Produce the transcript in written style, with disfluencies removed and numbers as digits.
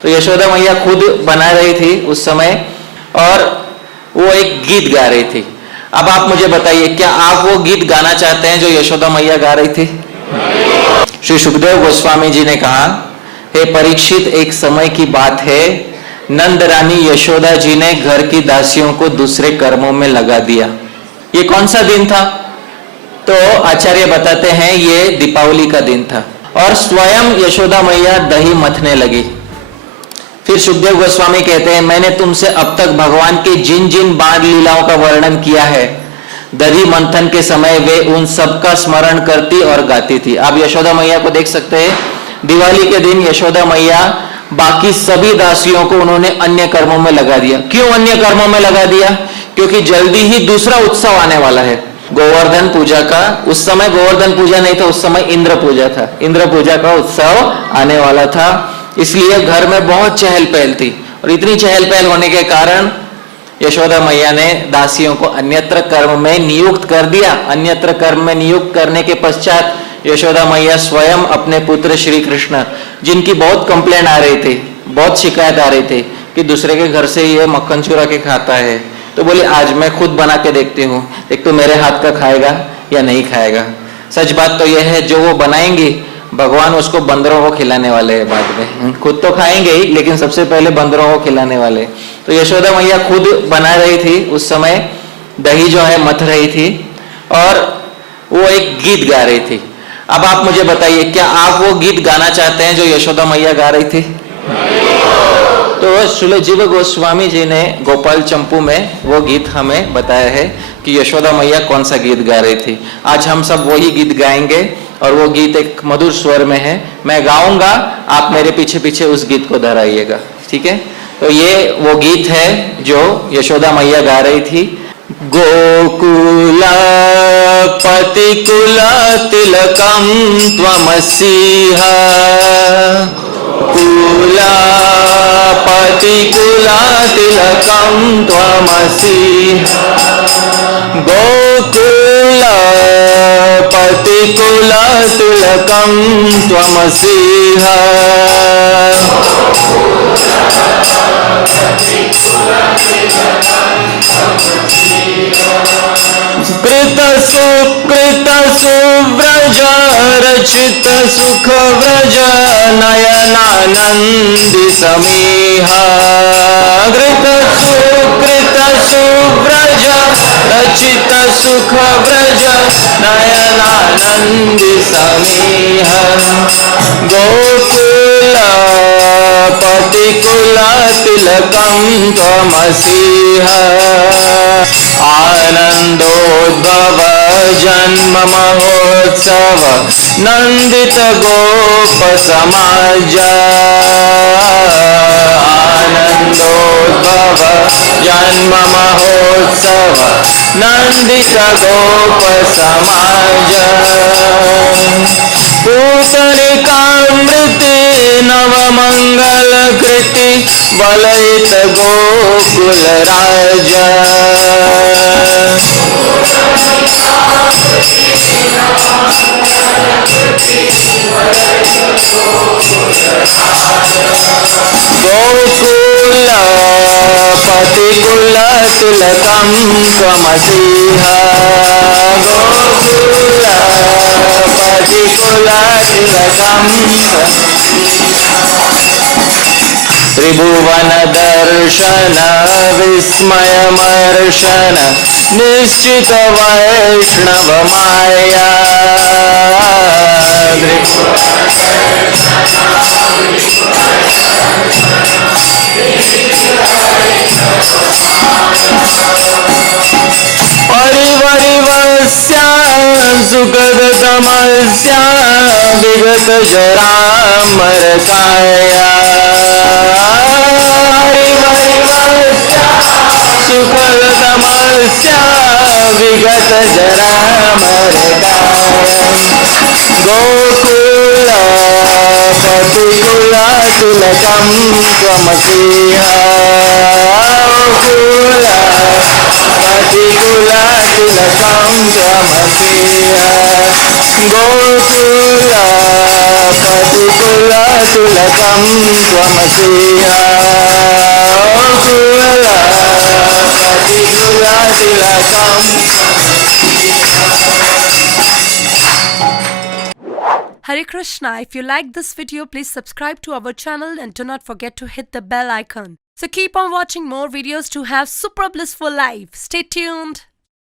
तो यशोदा मैया खुद बना रही थी उस समय और वो एक गीत गा रही थी। अब आप मुझे बताइए, क्या आप वो गीत गाना चाहते हैं जो यशोदा मैया गा रही थी? श्री सुखदेव गोस्वामी जी ने कहा, हे परीक्षित, एक समय की बात है, नंद रानी यशोदा जी ने घर की दासियों को दूसरे कर्मों में लगा दिया। ये कौन सा दिन था? तो आचार्य बताते हैं ये दीपावली का दिन था। और स्वयं यशोदा मैया दही मथने लगी। फिर सुखदेव गोस्वामी कहते हैं, मैंने तुमसे अब तक भगवान के जिन जिन बाल लीलाओं का वर्णन किया है, दही मंथन के समय वे उन सब का स्मरण करती और गाती थी। आप यशोदा मैया को देख सकते हैं, दिवाली के दिन यशोदा मैया बाकी सभी दासियों को उन्होंने अन्य कर्मों में लगा दिया। क्यों अन्य कर्मों में लगा दिया? क्योंकि जल्दी ही दूसरा उत्सव आने वाला है, गोवर्धन पूजा का। उस समय गोवर्धन पूजा नहीं था, उस समय इंद्र पूजा था। इंद्र पूजा का उत्सव आने वाला था, इसलिए घर में बहुत चहल पहल थी। और इतनी चहल पहल होने के कारण यशोदा मैया ने दासियों को अन्यत्र कर्म में नियुक्त कर दिया। अन्यत्र कर्म में नियुक्त करने के पश्चात यशोदा मैया स्वयं अपने पुत्र श्री कृष्ण, जिनकी बहुत कंप्लेंट आ रही थी, बहुत शिकायत आ रही थी कि दूसरे के घर से ये मक्खन चुरा के खाता है, तो बोले आज मैं खुद बना के देखती हूँ, एक तो मेरे हाथ का खाएगा या नहीं खाएगा। सच बात तो यह है, जो वो बनाएंगी भगवान उसको बंदरों को खिलाने वाले हैं बाद में। खुद तो खाएंगे ही, लेकिन सबसे पहले बंदरों को खिलाने वाले। तो यशोदा मैया खुद बना रही थी उस समय, दही जो है मथ रही थी और वो एक गीत गा रही थी। अब आप मुझे बताइए, क्या आप वो गीत गाना चाहते हैं जो यशोदा मैया गा रही थी? तो श्रील जीव गोस्वामी जी ने गोपाल चंपू में वो गीत हमें बताया है कि यशोदा मैया कौन सा गीत गा रही थी। आज हम सब वही गीत गाएंगे और वो गीत एक मधुर स्वर में है। मैं गाऊंगा, आप मेरे पीछे पीछे उस गीत को दोहराइएगा, ठीक है? तो ये वो गीत है जो यशोदा मैया गा रही थी। गोकुला पतिकुला तिलकम त्वमसीहा, कुला पतिकुला तिलकम त्वमसीहा, गोकुला पतिकुला तिलकम त्वमसीहा, कृत सुकृत सुव्रज रचित सुख व्रज नयनानंदि समीहा, कृत सुकृत सुव्रज रचित सुख व्रज नयनानंदि समीहा, गोकुला पतिकुला तिलकम त्वमसीहा, आनंदोद्भव जन्म महोत्सव नंदित गोप समाज, आनंदोद्भव जन्म महोत्सव नंदित गोप समाज, पूतलिकामृति नव मंगल कृति वलयित गोकुल राज, गोकुला पतिकुला तिलकम त्वमसीहा, गोकुला पतिकुला तिलकम त्रिभुवन दर्शन विस्मयमर्शन निश्चित वैष्णव माया, परिवरिवस्या सुखद तमस्या विगत जरामर काया, सुखद तमस्या विगत जरामर काया, गोकुला पतिकुला तिलकम त्वमसीहा, गोकुला पतिकुला तिलकम त्वमसीहा, गोकुला पतिकुला कुलतिलकं त्वमसीहा कुलपति कुलतिलकम् Hare Krishna. If you like this video, please subscribe to our channel and do not forget to hit the bell icon. So keep on watching more videos to have super blissful life. Stay tuned.